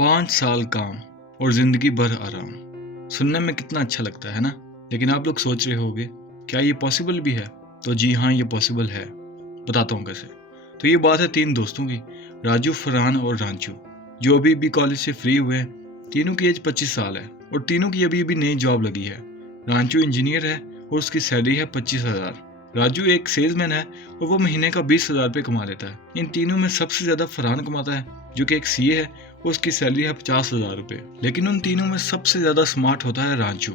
5 साल काम और जिंदगी भर आराम। सुनने में कितना अच्छा लगता है ना। लेकिन आप लोग सोच रहे होंगे क्या ये पॉसिबल भी है? तो जी हाँ, ये पॉसिबल है। बताता हूँ कैसे। तो ये बात है 3 दोस्तों की, राजू, फरहान और रांचू, जो अभी भी कॉलेज से फ्री हुए हैं। तीनों की एज 25 साल है और तीनों की अभी नई जॉब लगी है। रांचू इंजीनियर है और उसकी सैलरी है 25,000। राजू एक सेल्समैन है और वो महीने का 20,000 रुपये कमा लेता है। इन तीनों में सबसे ज्यादा फरहान कमाता है, जो कि एक सीए है और उसकी सैलरी है 50,000 रुपये। लेकिन उन तीनों में सबसे ज्यादा स्मार्ट होता है रांचू।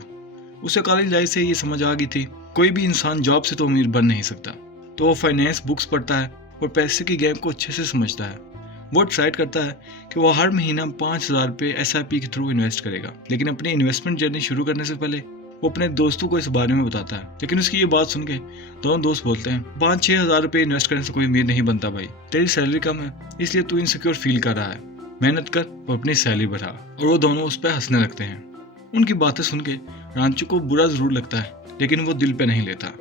उसे कॉलेज लाइफ से ये समझ आ गई थी, कोई भी इंसान जॉब से तो अमीर बन नहीं सकता। तो वो फाइनेंस बुक्स पढ़ता है और पैसे की गेम को अच्छे से समझता है। वो डिसाइड करता है कि वो हर महीना 5,000 रुपये SIP के थ्रू इन्वेस्ट करेगा। लेकिन अपनी इन्वेस्टमेंट जर्नी शुरू करने से पहले वो अपने दोस्तों को इस बारे में बताता है। लेकिन उसकी ये बात सुन के दोनों दोस्त बोलते हैं, 5-6 हज़ार रुपये इन्वेस्ट करने से कोई अमीर नहीं बनता भाई। तेरी सैलरी कम है इसलिए तू इनसिक्योर फील कर रहा है, मेहनत कर और अपनी सैलरी बढ़ा। और वो दोनों उस पर हंसने लगते हैं। उनकी बातें सुन के रांचू को बुरा जरूर लगता है, लेकिन वो दिल पे नहीं लेता।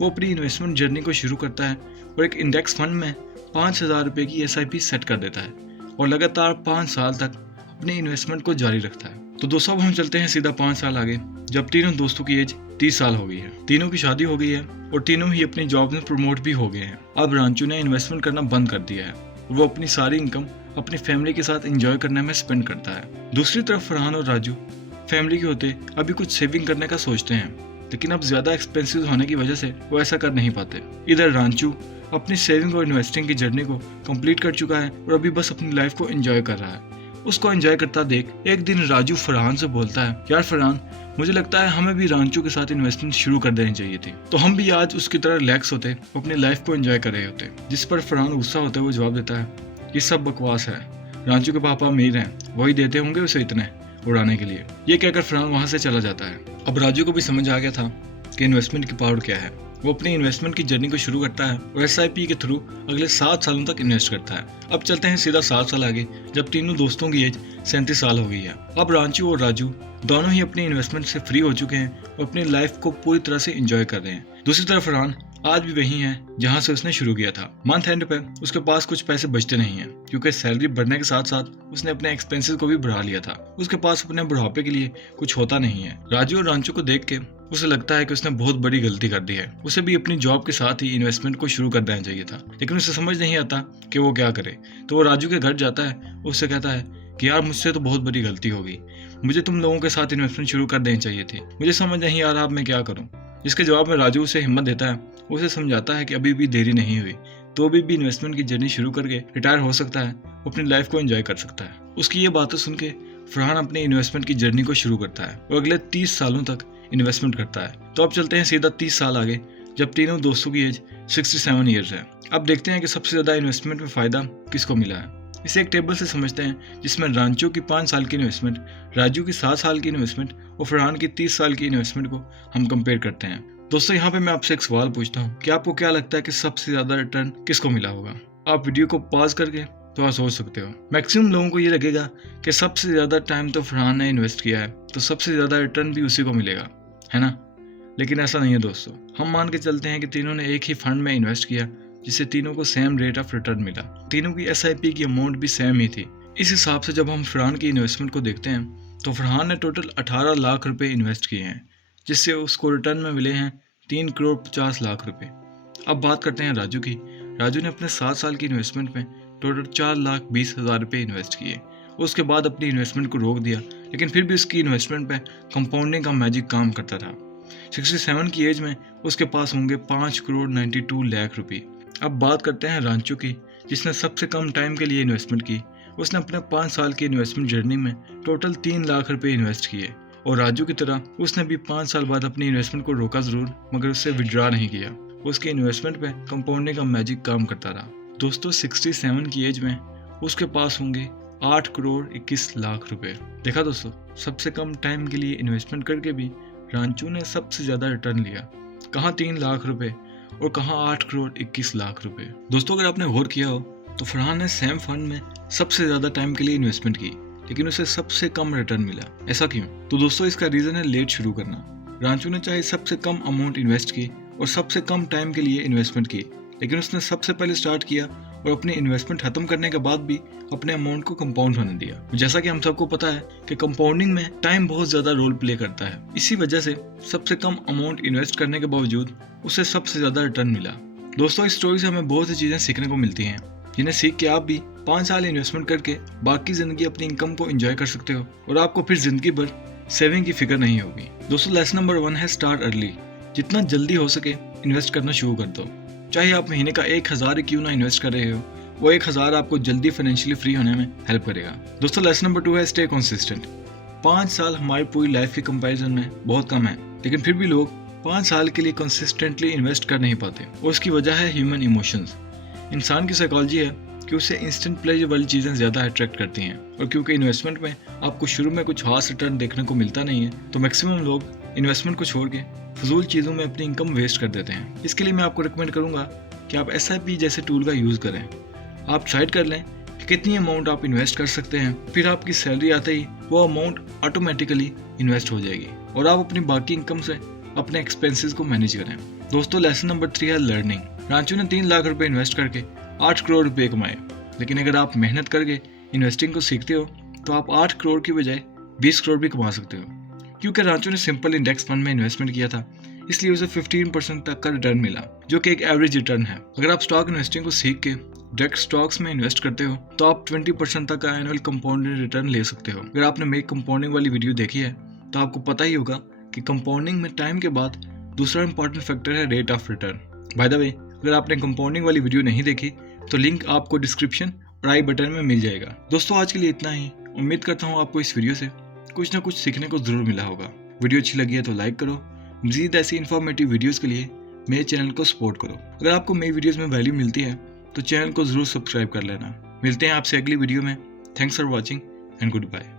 वो अपनी इन्वेस्टमेंट जर्नी को शुरू करता है और एक इंडेक्स फंड में 5,000 रुपये की SIP सेट कर देता है और लगातार 5 साल तक अपनी इन्वेस्टमेंट को जारी रखता है। तो दोस्तों, अब हम चलते हैं सीधा 5 साल आगे, जब तीनों दोस्तों की एज 30 साल हो गई है। तीनों की शादी हो गई है और तीनों ही अपनी जॉब में प्रमोट भी हो गए हैं। अब रांचू ने इन्वेस्टमेंट करना बंद कर दिया है। वो अपनी सारी इनकम अपनी फैमिली के साथ एंजॉय करने में स्पेंड करता है। दूसरी तरफ फरहान और राजू फैमिली के होते अभी कुछ सेविंग करने का सोचते हैं, लेकिन अब ज्यादा एक्सपेंसिव होने की वजह से वो ऐसा कर नहीं पाते। इधर रांचू अपनी सेविंग और इन्वेस्टिंग की जर्नी को कंप्लीट कर चुका है और अभी बस अपनी लाइफ को एंजॉय कर रहा है। उसको एंजॉय करता देख एक दिन राजू फरहान से बोलता है, यार फरहान, मुझे लगता है हमें भी रांचू के साथ इन्वेस्टमेंट शुरू कर देनी चाहिए थी, तो हम भी आज उसकी तरह रिलैक्स होते, अपनी लाइफ को एंजॉय कर रहे होते। जिस पर फरहान गुस्सा होते हुए जवाब देता है, ये सब बकवास है, रांचू के पापा अमीर हैं, वही देते होंगे उसे इतने उड़ाने के लिए। ये कहकर फरहान वहां से चला जाता है। अब राजू को भी समझ आ गया था कि इन्वेस्टमेंट की पावर क्या है। वो अपनी इन्वेस्टमेंट की जर्नी को शुरू करता है और SIP के थ्रू अगले 7 सालों तक इन्वेस्ट करता है। अब चलते हैं सीधा 7 साल आगे, जब तीनों दोस्तों की एज 37 साल हो गई है। अब रांचू और राजू दोनों ही अपनी इन्वेस्टमेंट से फ्री हो चुके हैं और अपनी लाइफ को पूरी तरह से एंजॉय कर रहे हैं। दूसरी तरफ फरहान आज भी वही है जहां से उसने शुरू किया था। मंथ एंड पे उसके पास कुछ पैसे बचते नहीं है, क्योंकि सैलरी बढ़ने के साथ साथ उसने अपने एक्सपेंसेस को भी बढ़ा लिया था। उसके पास अपने बुढ़ापे के लिए कुछ होता नहीं है। राजू और रांचू को देख के उसे लगता है कि उसने बहुत बड़ी गलती कर दी है। उसे भी अपनी जॉब के साथ ही इन्वेस्टमेंट को शुरू कर देना चाहिए था, लेकिन उसे समझ नहीं आता कि वो क्या करे। तो वो राजू के घर जाता है, उससे कहता है कि यार, मुझसे तो बहुत बड़ी गलती हो गई, मुझे तुम लोगों के साथ इन्वेस्टमेंट शुरू कर देनी चाहिए थी, मुझे समझ नहीं आ रहा अब मैं क्या करूं। जिसके जवाब में राजू उसे हिम्मत देता है, उसे समझाता है कि अभी भी देरी नहीं हुई, तो अभी भी इन्वेस्टमेंट की जर्नी शुरू करके रिटायर हो सकता है, अपनी लाइफ को एंजॉय कर सकता है। उसकी ये बातें सुन के फरहान अपनी इन्वेस्टमेंट की जर्नी को शुरू करता है और अगले 30 सालों तक इन्वेस्टमेंट करता है। तो अब चलते हैं सीधा 30 साल आगे, जब तीनों दोस्तों की एज 67 ईयर्स है। अब देखते हैं कि सबसे ज्यादा इन्वेस्टमेंट में फायदा किसको मिला है। इसे एक टेबल से समझते हैं, जिसमें रांचू की 5 साल की इन्वेस्टमेंट, राजू की 7 साल की इन्वेस्टमेंट और फरहान की 30 साल की इन्वेस्टमेंट को हम कंपेयर करते हैं। दोस्तों, यहाँ पे मैं आपसे एक सवाल पूछता हूँ कि आपको क्या लगता है कि सबसे ज्यादा रिटर्न किसको मिला होगा? आप वीडियो को पॉज करके थोड़ा सोच सकते हो। मैक्सिमम लोगों को ये लगेगा कि सबसे ज्यादा टाइम तो फरहान ने इन्वेस्ट किया है, तो सबसे ज्यादा रिटर्न भी उसी को मिलेगा, है ना? लेकिन ऐसा नहीं है दोस्तों। हम मान के चलते हैं कि तीनों ने एक ही फंड में इन्वेस्ट किया, जिससे तीनों को सेम रेट ऑफ रिटर्न मिला। तीनों की SIP की अमाउंट भी सेम ही थी। इस हिसाब से जब हम फरहान की इन्वेस्टमेंट को देखते हैं, तो फरहान ने टोटल 18 लाख रुपए इन्वेस्ट किए हैं, जिससे उसको रिटर्न में मिले हैं 3 करोड़ 50 लाख रुपए। अब बात करते हैं राजू की। राजू ने अपने 7 साल की इन्वेस्टमेंट में टोटल 4,20,000 रुपए इन्वेस्ट किए। उसके बाद अपनी इन्वेस्टमेंट को रोक दिया, लेकिन फिर भी उसकी इन्वेस्टमेंट पे कंपाउंडिंग का मैजिक काम करता था। 67 की एज में उसके पास होंगे 5 करोड़ 92 लाख रुपए। अब बात करते हैं रांचू की, जिसने सबसे कम टाइम के लिए इन्वेस्टमेंट की। उसने अपने 5 साल की इन्वेस्टमेंट जर्नी में टोटल 3 लाख रुपए इन्वेस्ट किए और राजू की तरह उसने भी 5 साल बाद अपनी इन्वेस्टमेंट को रोका जरूर, मगर उससे विड्रॉ नहीं किया। उसकी इन्वेस्टमेंट पे कंपाउंडिंग का मैजिक काम करता रहा। दोस्तों, 67 की एज में उसके पास होंगे 8 करोड़ 21 लाख रुपए। देखा दोस्तों, सबसे कम टाइम के लिए इन्वेस्टमेंट करके भी रांचू ने सबसे ज्यादा रिटर्न लिया। कहाँ 3 लाख रुपए और कहाँ 8 करोड़ 21 लाख रुपए। दोस्तों, अगर आपने गौर किया हो तो फरहान ने सेम फंड में सबसे ज्यादा टाइम के लिए इन्वेस्टमेंट की, लेकिन उसे सबसे कम रिटर्न मिला। ऐसा क्यों? तो दोस्तों, इसका रीजन है लेट शुरू करना। रांचू ने चाहे सबसे कम अमाउंट इन्वेस्ट की और सबसे कम टाइम के लिए इन्वेस्टमेंट की, लेकिन उसने सबसे पहले स्टार्ट किया और अपनी इन्वेस्टमेंट खत्म करने के बाद भी अपने अमाउंट को कंपाउंड होने दिया। जैसा कि हम सबको पता है कि कंपाउंडिंग में टाइम बहुत ज्यादा रोल प्ले करता है। इसी वजह से सबसे कम अमाउंट इन्वेस्ट करने के बावजूद उसे सबसे ज्यादा रिटर्न मिला। दोस्तों, इस स्टोरी से हमें बहुत सी चीजें सीखने को मिलती हैं, जिन्हें सीख के आप भी 5 साल इन्वेस्टमेंट करके बाकी जिंदगी अपनी इनकम को एंजॉय कर सकते हो और आपको फिर जिंदगी भर सेविंग की फिक्र नहीं होगी। दोस्तों, लेसन नंबर 1 है स्टार्ट अर्ली। जितना जल्दी हो सके इन्वेस्ट करना शुरू कर दो। चाहे आप महीने का 1000 क्यों ना इन्वेस्ट कर रहे हो, वो 1000 आपको जल्दी फाइनेंशियली फ्री होने में हेल्प करेगा। दोस्तों, लेसन नंबर 2 है स्टे कंसिस्टेंट। 5 साल हमारी पूरी लाइफ के कंपैरिजन में बहुत कम है, लेकिन फिर भी लोग 5 साल के लिए कंसिस्टेंटली इन्वेस्ट कर नहीं पाते और उसकी वजह है ह्यूमन इमोशंस। इंसान की साइकोलॉजी है कि उसे इंस्टेंट प्लेजर वाली चीज़ें ज़्यादा अट्रैक्ट करती हैं, और क्योंकि इन्वेस्टमेंट में आपको शुरू में कुछ खास रिटर्न देखने को मिलता नहीं है, तो मैक्सिमम लोग इन्वेस्टमेंट को छोड़ के फजूल चीज़ों में अपनी इनकम वेस्ट कर देते हैं। इसके लिए मैं आपको रिकमेंड करूंगा कि आप SIP जैसे टूल का यूज़ करें। आप डिसाइड कर लें कि कितनी अमाउंट आप इन्वेस्ट कर सकते हैं, फिर आपकी सैलरी आते ही वो अमाउंट ऑटोमेटिकली इन्वेस्ट हो जाएगी और आप अपनी बाकी इनकम से अपने एक्सपेंसेस को मैनेज करें। दोस्तों, लेसन नंबर 3 है लर्निंग। रांचू ने 3 लाख रुपए इन्वेस्ट करके 8 करोड़ रुपए कमाए, लेकिन अगर आप मेहनत करके इन्वेस्टिंग को सीखते हो तो आप 8 करोड़ की बजाय 20 करोड़ भी कमा सकते हो। क्योंकि रांचू ने सिंपल इंडेक्स फंड में इन्वेस्टमेंट किया था, इसलिए उसे 15% तक का रिटर्न मिला, जो कि एक एवरेज रिटर्न है। अगर आप स्टॉक इन्वेस्टिंग को सीख के डायरेक्ट स्टॉक्स में इन्वेस्ट करते हो तो आप 20% तक का एनुअल कंपाउंडेड रिटर्न ले सकते हो। अगर आपने मेरी कंपाउंडिंग वाली वीडियो देखी है तो आपको पता ही होगा कि कंपाउंडिंग में टाइम के बाद दूसरा इंपॉर्टेंट फैक्टर है rate of return. By the way, अगर आपने कंपाउंडिंग वाली वीडियो नहीं देखी तो लिंक आपको डिस्क्रिप्शन और आई बटन में मिल जाएगा। दोस्तों, आज के लिए इतना ही। उम्मीद करता हूँ आपको इस वीडियो से कुछ ना कुछ सीखने को जरूर मिला होगा। वीडियो अच्छी लगी है तो लाइक करो। मज़ीद ऐसी इन्फॉर्मेटिव वीडियोस के लिए मेरे चैनल को सपोर्ट करो। अगर आपको मेरी वीडियोस में वैल्यू मिलती है तो चैनल को जरूर सब्सक्राइब कर लेना। मिलते हैं आपसे अगली वीडियो में। Thanks for watching and good bye.